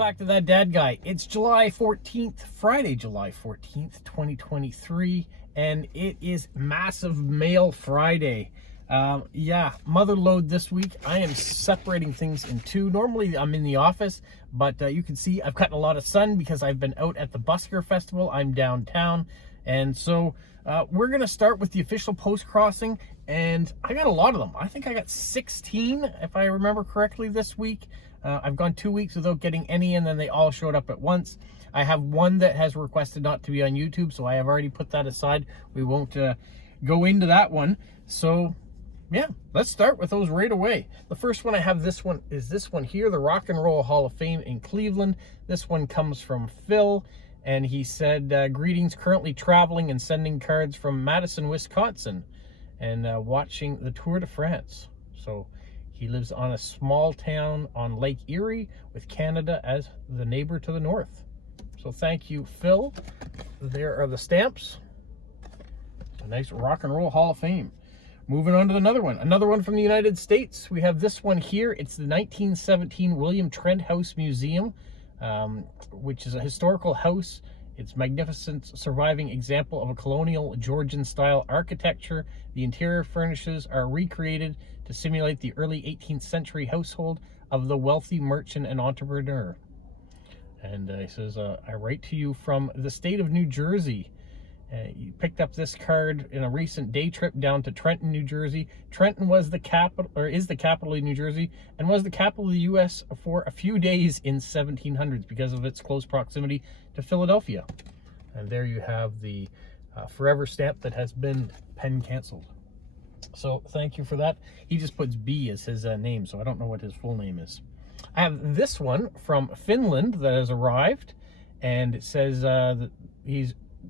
back to That Dad Guy. It's July 14th, Friday, July 14th, 2023, and it is Massive Mail Friday. Yeah, mother load this week. I am separating things in two. Normally I'm in the office, but you can see I've gotten a lot of sun because I've been out at the Busker Festival. I'm downtown, and so we're going to start with the official post-crossing, and I got a lot of them. I think I got 16, if I remember correctly, this week. I've gone 2 weeks without getting any, and then they all showed up at once. I have one that has requested not to be on YouTube, so I have already put that aside. We won't go into that one. So yeah, let's start with those right away. The first one I have, this one is this one here, the Rock and Roll Hall of Fame in Cleveland. This one comes from Phil, and he said, greetings, currently traveling and sending cards from Madison, Wisconsin, and watching the Tour de France. So he lives on a small town on Lake Erie with Canada as the neighbor to the north. So thank you, Phil. There are the stamps. A nice Rock and Roll Hall of Fame. Moving on to another one from the United States. We have this one here. It's the 1917 William Trent House Museum, which is a historical house. It's magnificent surviving example of a colonial Georgian style architecture. The interior furnishings are recreated to simulate the early 18th century household of the wealthy merchant and entrepreneur. And he says, I write to you from the state of New Jersey. You picked up this card in a recent day trip down to Trenton, New Jersey. Trenton was the capital, or is the capital of New Jersey, and was the capital of the U.S. for a few days in 1700s because of its close proximity to Philadelphia. And there you have the forever stamp that has been pen canceled. So thank you for that. He just puts B as his name, so I don't know what his full name is. I have this one from Finland that has arrived, and it says that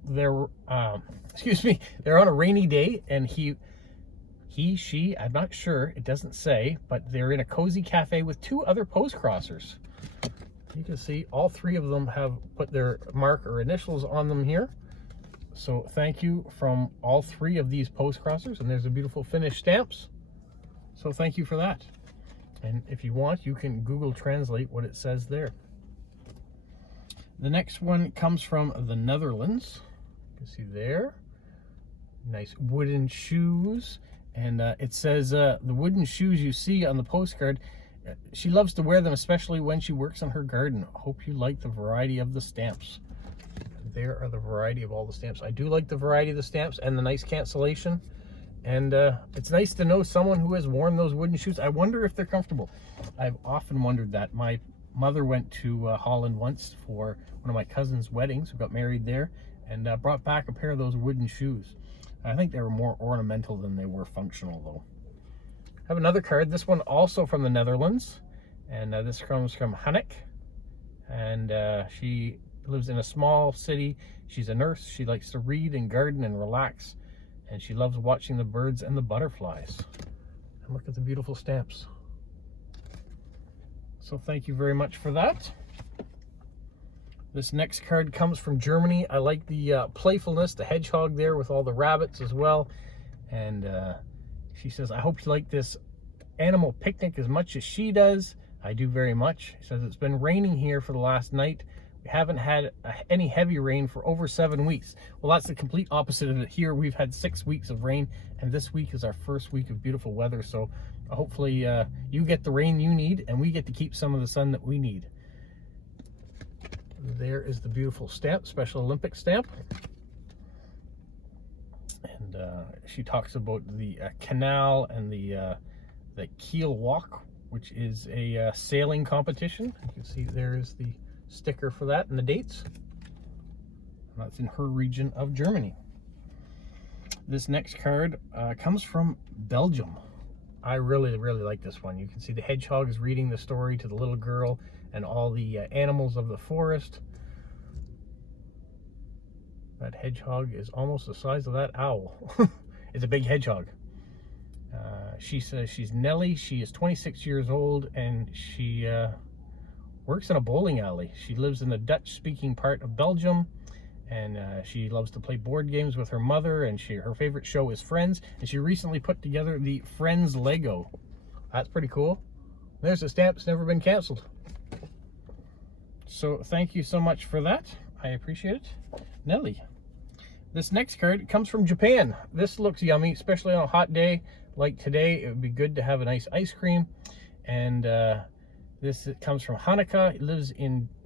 they're on a rainy day, and she, I'm not sure, it doesn't say, but they're in a cozy cafe with two other post-crossers. You can see all three of them have put their mark or initials on them here. So thank you from all three of these post-crossers, and there's a beautiful Finnish stamps. So thank you for that. And if you want, you can Google Translate what it says there. The next one comes from the Netherlands. You can see there. Nice wooden shoes. And it says, the wooden shoes you see on the postcard, she loves to wear them, especially when she works on her garden. Hope you like the variety of the stamps. There are the variety of all the stamps. I do like the variety of the stamps and the nice cancellation. And it's nice to know someone who has worn those wooden shoes. I wonder if they're comfortable. I've often wondered that. My mother went to Holland once for one of my cousin's weddings. We got married there, and brought back a pair of those wooden shoes. I think they were more ornamental than they were functional, though. I have another card. This one also from the Netherlands, and this comes from Hannek, and she lives in a small city. She's a nurse. She likes to read and garden and relax, and she loves watching the birds and the butterflies. And look at the beautiful stamps. So thank you very much for that. This next card comes from Germany. I like the playfulness, the hedgehog there with all the rabbits as well. And she says, I hope you like this animal picnic as much as she does. I do very much. She says, it's been raining here for the last night. We haven't had any heavy rain for over 7 weeks. Well, that's the complete opposite of it here. We've had 6 weeks of rain, and this week is our first week of beautiful weather. So hopefully you get the rain you need, and we get to keep some of the sun that we need. There is the beautiful stamp, Special Olympic stamp. And she talks about the canal and the Kiel Walk, which is a sailing competition. You can see there is the sticker for that and the dates. And that's in her region of Germany. This next card comes from Belgium. I really like this one. You can see the hedgehog is reading the story to the little girl and all the animals of the forest. That hedgehog is almost the size of that owl. It's a big hedgehog. She says she's Nellie. She is 26 years old, and she works in a bowling alley. She lives in the Dutch-speaking part of Belgium, and she loves to play board games with her mother, and her favorite show is Friends, and she recently put together the Friends Lego. That's pretty cool. There's a stamp that's never been canceled. So thank you so much for that. I appreciate it. Nelly. This next card comes from Japan. This looks yummy, especially on a hot day like today. It would be good to have a nice ice cream. And this comes from Hanaka.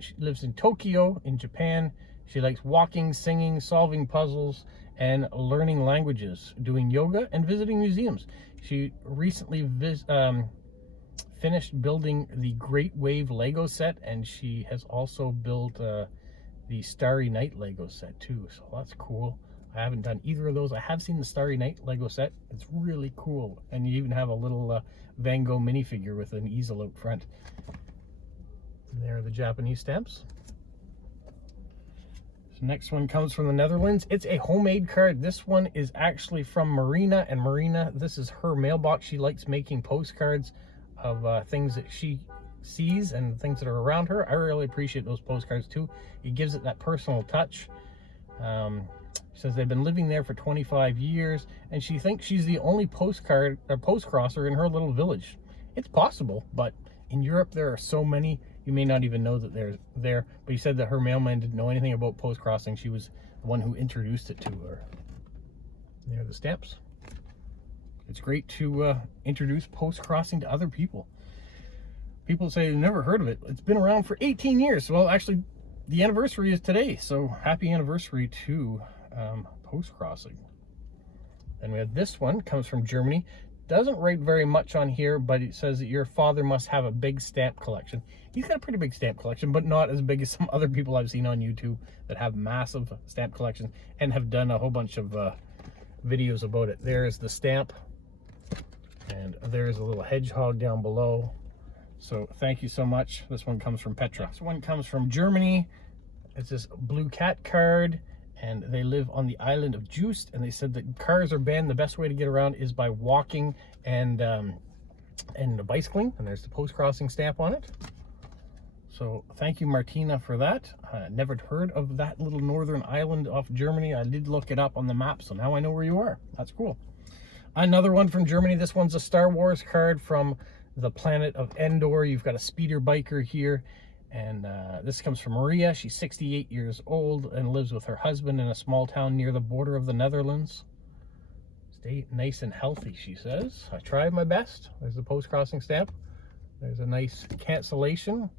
She lives in Tokyo in Japan. She likes walking, singing, solving puzzles, and learning languages, doing yoga, and visiting museums. She recently finished building the Great Wave Lego set, and she has also built the Starry Night Lego set too, so that's cool. I haven't done either of those. I have seen the Starry Night Lego set. It's really cool, and you even have a little Van Gogh minifigure with an easel out front. And there are the Japanese stamps. So next one comes from the Netherlands. It's a homemade card. This one is actually from Marina, and Marina, this is her mailbox. She likes making postcards of things that she sees and things that are around her. I really appreciate those postcards too. It gives it that personal touch. She says they've been living there for 25 years, and she thinks she's the only postcrosser in her little village. It's possible, but in Europe there are so many, you may not even know that they're there. But he said that her mailman didn't know anything about postcrossing. She was the one who introduced it to her. There are the stamps. It's great to introduce postcrossing to other people. People say they've never heard of it. It's been around for 18 years. Well, actually, the anniversary is today, so happy anniversary to postcrossing. And we have this one, comes from Germany. Doesn't write very much on here, but it says that your father must have a big stamp collection. He's got a pretty big stamp collection, but not as big as some other people I've seen on YouTube that have massive stamp collections and have done a whole bunch of videos about it. There's the stamp, and there's a little hedgehog down below. So thank you so much. This one comes from Petra. This one comes from Germany. It's this blue cat card, and they live on the island of Juist, and they said that cars are banned. The best way to get around is by walking and bicycling, and there's the postcrossing stamp on it. So thank you, Martina, for that. Never heard of that little northern island off Germany. I did look it up on the map, so now I know where you are. That's cool. Another one from Germany. This one's a Star Wars card from the planet of Endor. You've got a speeder biker here, and this comes from Maria. She's 68 years old and lives with her husband in a small town near the border of the Netherlands. Stay nice and healthy, she says. I tried my best. There's the postcrossing stamp. There's a nice cancellation.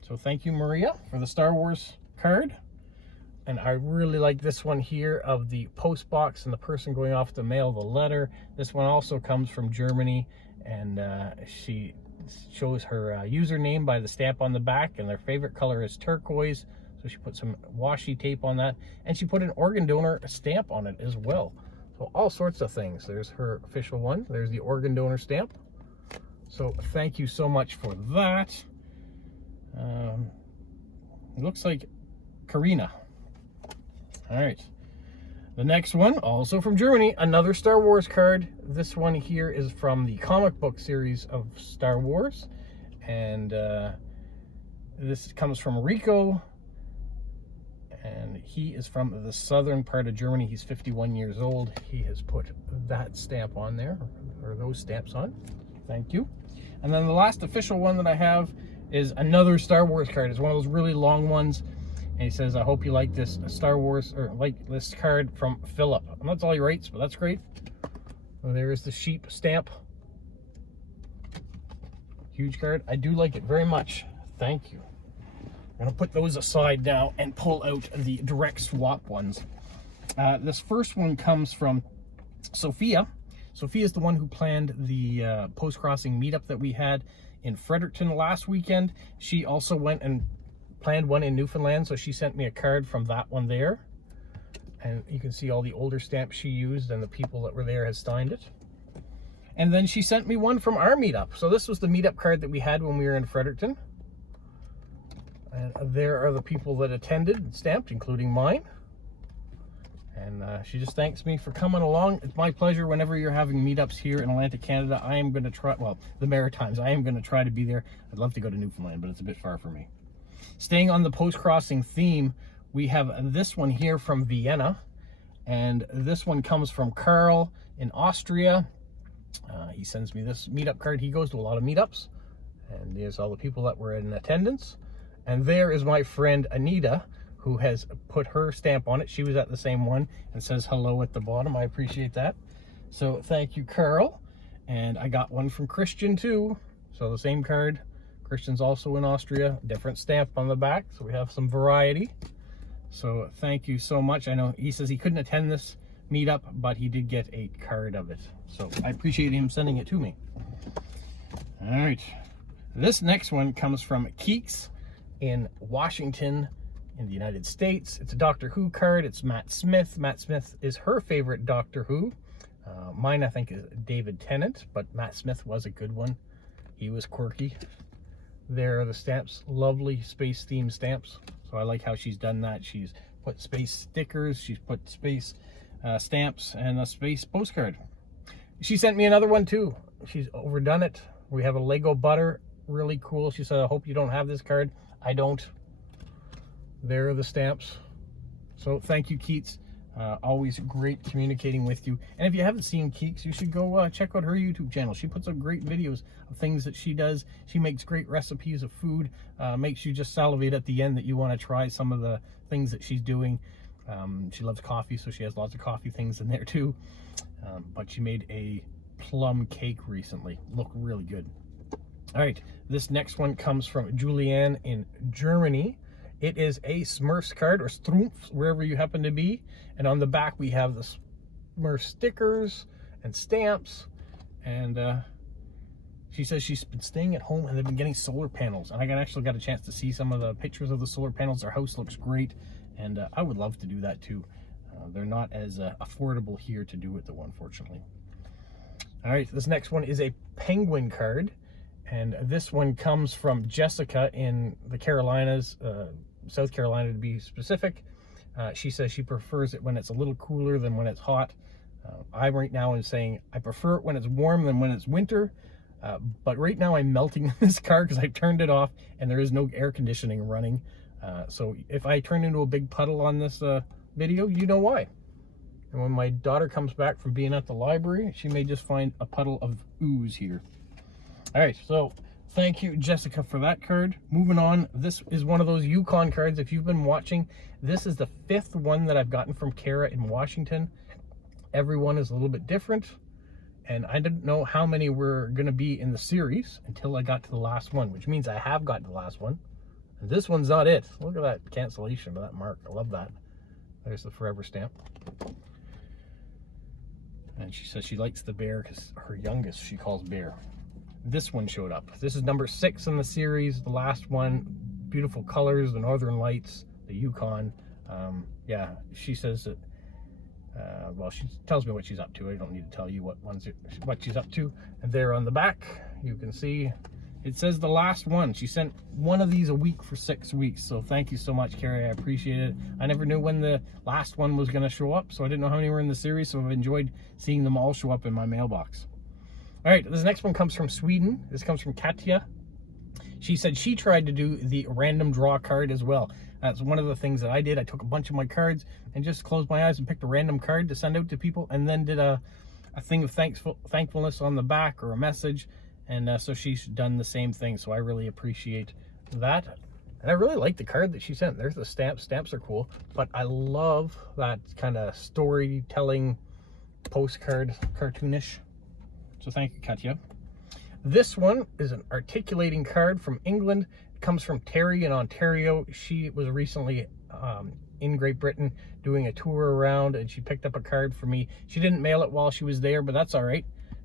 So thank you, Maria, for the Star Wars card. And I really like this one here of the post box and the person going off to mail the letter. This one also comes from Germany, and she shows her username by the stamp on the back, and their favorite color is turquoise. So she put some washi tape on that, and she put an organ donor stamp on it as well. So all sorts of things. There's her official one. There's the organ donor stamp. So thank you so much for that. It looks like Karina. All right. The next one, also from Germany, another Star Wars card. This one here is from the comic book series of Star Wars. And this comes from Rico. And he is from the southern part of Germany. He's 51 years old. He has put that stamp on there, or those stamps on. Thank you. And then the last official one that I have is another Star Wars card. It's one of those really long ones. And he says, I hope you like this Star Wars, or like this card from Philip. And that's all he writes, but that's great. Well, there is the sheep stamp. Huge card. I do like it very much. Thank you. I'm going to put those aside now and pull out the direct swap ones. This first one comes from Sophia. Sophia is the one who planned the post-crossing meetup that we had in Fredericton last weekend. She also went and planned one in Newfoundland, so she sent me a card from that one there. And you can see all the older stamps she used, and the people that were there has signed it. And then she sent me one from our meetup. So this was the meetup card that we had when we were in Fredericton. And there are the people that attended and stamped, including mine. And she just thanks me for coming along. It's my pleasure whenever you're having meetups here in Atlantic Canada. I am going to try, well, the Maritimes, I am going to try to be there. I'd love to go to Newfoundland, but it's a bit far for me. Staying on the post-crossing theme, we have this one here from Vienna. And this one comes from Carl in Austria. He sends me this meetup card. He goes to a lot of meetups. And there's all the people that were in attendance. And there is my friend Anita, who has put her stamp on it. She was at the same one and says hello at the bottom. I appreciate that. So thank you, Carl. And I got one from Christian too. So the same card. Christian's also in Austria, different stamp on the back. So we have some variety. So thank you so much. I know he says he couldn't attend this meetup, but he did get a card of it. So I appreciate him sending it to me. All right. This next one comes from Keeks in Washington in the United States. It's a Doctor Who card. It's Matt Smith. Matt Smith is her favorite Doctor Who. Mine, I think, is David Tennant, but Matt Smith was a good one. He was quirky. There are the stamps. Lovely space themed stamps. So I like how she's done that. She's put space stickers. She's put space stamps and a space postcard. She sent me another one too. She's overdone it. We have a Lego butter. Really cool. She said, I hope you don't have this card. I don't. There are the stamps. So thank you, Keats. Always great communicating with you. And if you haven't seen Keeks, you should go check out her YouTube channel. She puts up great videos of things that she does. She makes great recipes of food. Makes you just salivate at the end that you want to try some of the things that she's doing. She loves coffee, so she has lots of coffee things in there too. But she made a plum cake recently. Looked really good. All right, this next one comes from Julianne in Germany. It is a Smurfs card, or Strumpfs, wherever you happen to be. And on the back, we have the Smurf stickers and stamps. And she says she's been staying at home and they've been getting solar panels. And I actually got a chance to see some of the pictures of the solar panels. Their house looks great. And I would love to do that too. They're not as affordable here to do it though, unfortunately. All right, this next one is a penguin card. And this one comes from Jessica in the Carolinas, South Carolina to be specific. She says she prefers it when it's a little cooler than when it's hot. I right now am saying I prefer it when it's warm than when it's winter. But right now I'm melting in this car because I've turned it off and there is no air conditioning running. So if I turn into a big puddle on this video, you know why. And when my daughter comes back from being at the library, she may just find a puddle of ooze here. All right, so thank you, Jessica, for that card. Moving on, this is one of those Yukon cards. If you've been watching, this is the 5th one that I've gotten from Kara in Washington. Every one is a little bit different, and I didn't know how many were going to be in the series until I got to the last one, which means I have gotten to the last one. And this one's not it. Look at that cancellation of that mark. I love that. There's the forever stamp. And she says she likes the bear because her youngest she calls Bear. This one showed up. This is number 6 in the series, the last one. Beautiful colors, the Northern Lights, the Yukon. Yeah, she says that, well, she tells me what she's up to. I don't need to tell you what she's up to. And there on the back, you can see, it says the last one. She sent one of these a week for 6 weeks. So thank you so much, Carrie. I appreciate it. I never knew when the last one was going to show up, so I didn't know how many were in the series, so I've enjoyed seeing them all show up in my mailbox. All right, this next one comes from Sweden. This comes from Katja. She said she tried to do the random draw card as well. That's one of the things that I did. I took a bunch of my cards and just closed my eyes and picked a random card to send out to people, and then did a thing of thankfulness on the back, or a message. And so she's done the same thing, so I really appreciate that. And I really like the card that she sent. There's the stamps. Stamps are cool, but I love that kind of storytelling postcard, cartoonish. So thank you, Katya. This one is an articulating card from England. It comes from Terry in Ontario. She was recently in Great Britain doing a tour around, and she picked up a card for me. She didn't mail it while she was there, but that's all right.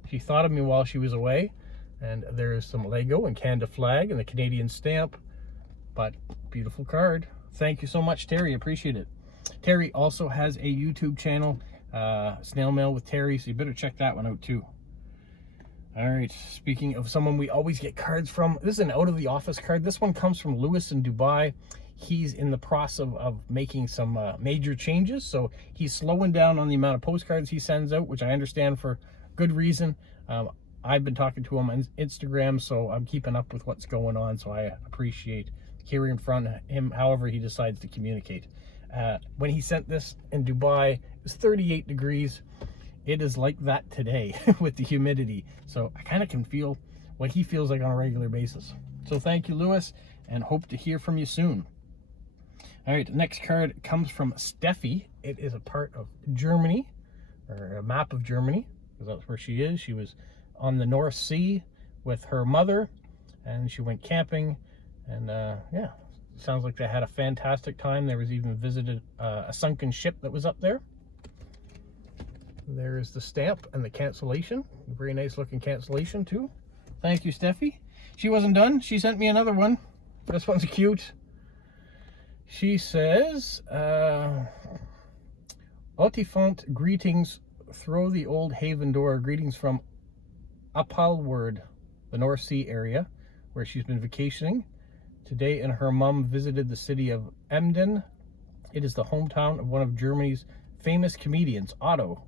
She thought of me while she was away. And there's some Lego and Canada flag and the Canadian stamp. But beautiful card. Thank you so much, Terry. Appreciate it. Terry also has a YouTube channel, Snail Mail with Terry, so you better check that one out too. All right, speaking of someone we always get cards from, this is an out of the office card. This one comes from Lewis in Dubai. He's in the process of making some major changes, so he's slowing down on the amount of postcards he sends out, which I understand for good reason. I've been talking to him on Instagram, so I'm keeping up with what's going on, so I appreciate hearing from him however he decides to communicate. When he sent this in Dubai, it was 38 degrees. It is like that today with the humidity. So I kind of can feel what he feels like on a regular basis. So thank you, Lewis. and hope to hear from you soon. All right, next card comes from Steffi. It is a part of Germany, or a map of Germany, because that's where she is. She was on the North Sea with her mother, and she went camping, and yeah, sounds like they had a fantastic time. There was even visited a sunken ship that was up there. There's the stamp and the cancellation. Very nice looking cancellation too. Thank you, Steffi. She wasn't done. She sent me another one. This one's cute. She says, Otifant greetings, throw the old haven door. Greetings from Appalward, the North Sea area, where she's been vacationing. Today, and her mum visited the city of Emden. It is the hometown of one of Germany's famous comedians, Otto.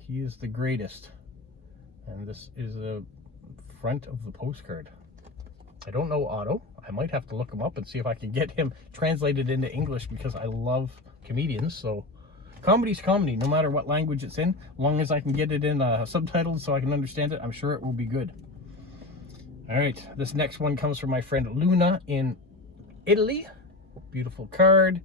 He is the greatest. And this is the front of the postcard. I don't know Otto. I might have to look him up and see if I can get him translated into English, because I love comedians. So comedy's comedy, no matter what language it's in. As long as I can get it in subtitled so I can understand it, I'm sure it will be good. All right, this next one comes from my friend Luna in Italy. Beautiful card.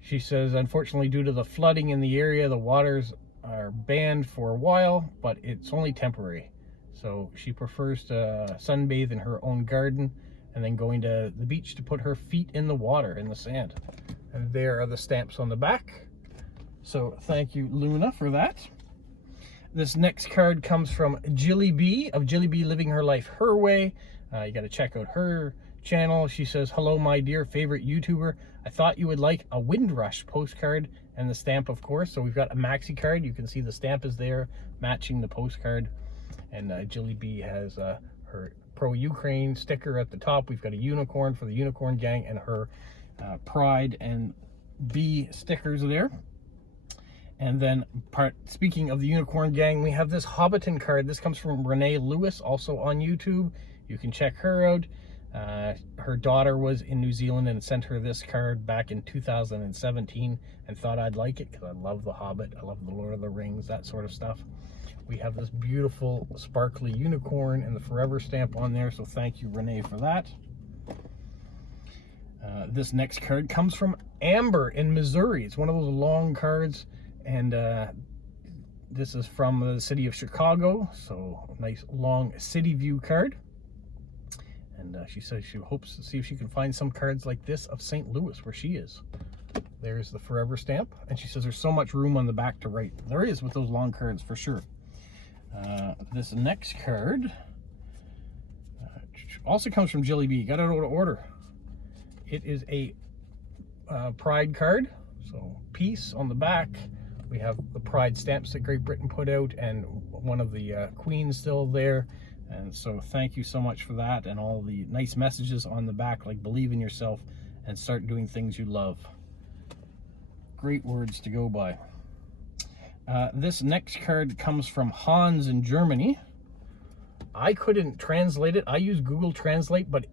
She says, unfortunately, due to the flooding in the area, the waters are banned for a while, but it's only temporary. So she prefers to sunbathe in her own garden and then going to the beach to put her feet in the water, in the sand. And there are the stamps on the back. So thank you, Luna, for that. This next card comes from Jilly B of Jilly B Living Her Life Her Way. You got to check out her channel. She says, hello, my dear favorite YouTuber. I thought you would like a Windrush postcard, and the stamp, of course. So we've got a maxi card. You can see the stamp is there, matching the postcard. And Jilly B has her pro-Ukraine sticker at the top. We've got a unicorn for the Unicorn Gang, and her Pride and Bee stickers there. And then, speaking of the Unicorn Gang, we have this Hobbiton card. This comes from Renee Lewis, also on YouTube. You can check her out. Her daughter was in New Zealand and sent her this card back in 2017 and thought I'd like it because I love The Hobbit. I love The Lord of the Rings, that sort of stuff. We have this beautiful sparkly unicorn and the forever stamp on there, so thank you, Renee, for that. This next card comes from Amber in Missouri. It's one of those long cards, and this is from the city of Chicago, so nice long city view card. And she says she hopes to see if she can find some cards like this of St. Louis, where she is. There's the forever stamp, and she says there's so much room on the back to write. There is with those long cards, for sure. This next card also comes from Jilly B. Got it out of order. It is a Pride card, so peace on the back. We have the Pride stamps that Great Britain put out, and one of the Queens still there. And so thank you so much for that, and all the nice messages on the back, like believe in yourself and start doing things you love. Great words to go by. This next card comes from Hans in Germany. I couldn't translate it. I use Google Translate, but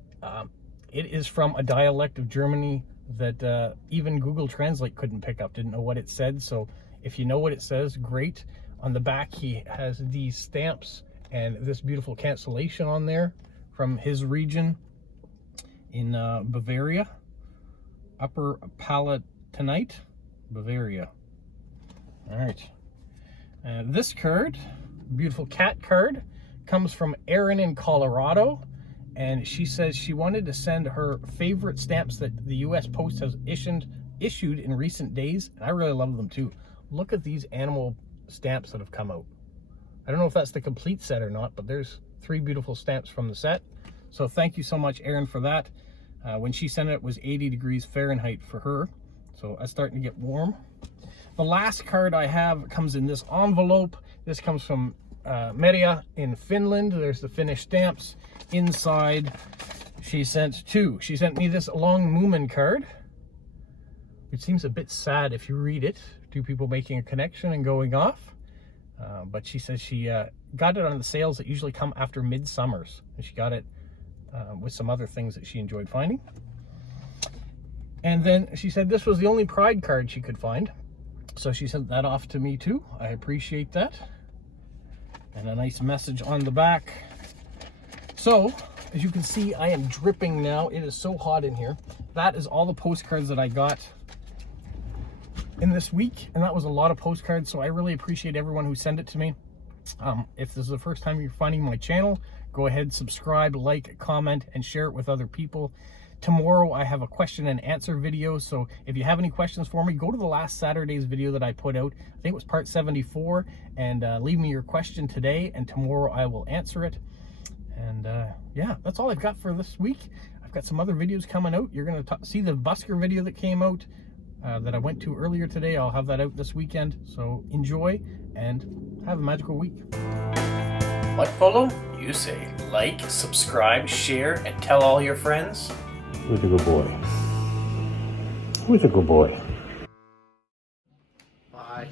it is from a dialect of Germany that even Google Translate couldn't pick up, didn't know what it said. So if you know what it says, great. On the back, he has these stamps and this beautiful cancellation on there from his region in Bavaria, Upper Palatinate, Bavaria. All right. This card, beautiful cat card, comes from Erin in Colorado, and she says she wanted to send her favorite stamps that the U.S. Post has issued in recent days, and I really love them too. Look at these animal stamps that have come out. I don't know if that's the complete set or not, but there's 3 beautiful stamps from the set. So thank you so much, Erin, for that. When she sent it was 80 degrees Fahrenheit for her, so it's starting to get warm. The last card I have comes in this envelope. This comes from Merja in Finland. There's the Finnish stamps. Inside, she sent 2. She sent me this Long Moomin card, which seems a bit sad if you read it. 2 people making a connection and going off. But she says she got it on the sales that usually come after midsummers. And she got it with some other things that she enjoyed finding. And then she said this was the only Pride card she could find. So she sent that off to me too. I appreciate that. And a nice message on the back. So, as you can see, I am dripping now. It is so hot in here. That is all the postcards that I got in this week, and that was a lot of postcards, so I really appreciate everyone who sent it to me. If this is the first time you're finding my channel, go ahead, subscribe, like, comment, and share it with other people. Tomorrow I have a question and answer video, so if you have any questions for me, go to the last Saturday's video that I put out. I think it was part 74, and leave me your question today, and tomorrow I will answer it. And yeah, that's all I've got for this week. I've got some other videos coming out. You're going to see the busker video that came out that I went to earlier today. I'll have that out this weekend, so enjoy and have a magical week. What, Polo? You say like, subscribe, share, and tell all your friends. Who's a good boy? Who's a good boy? Bye.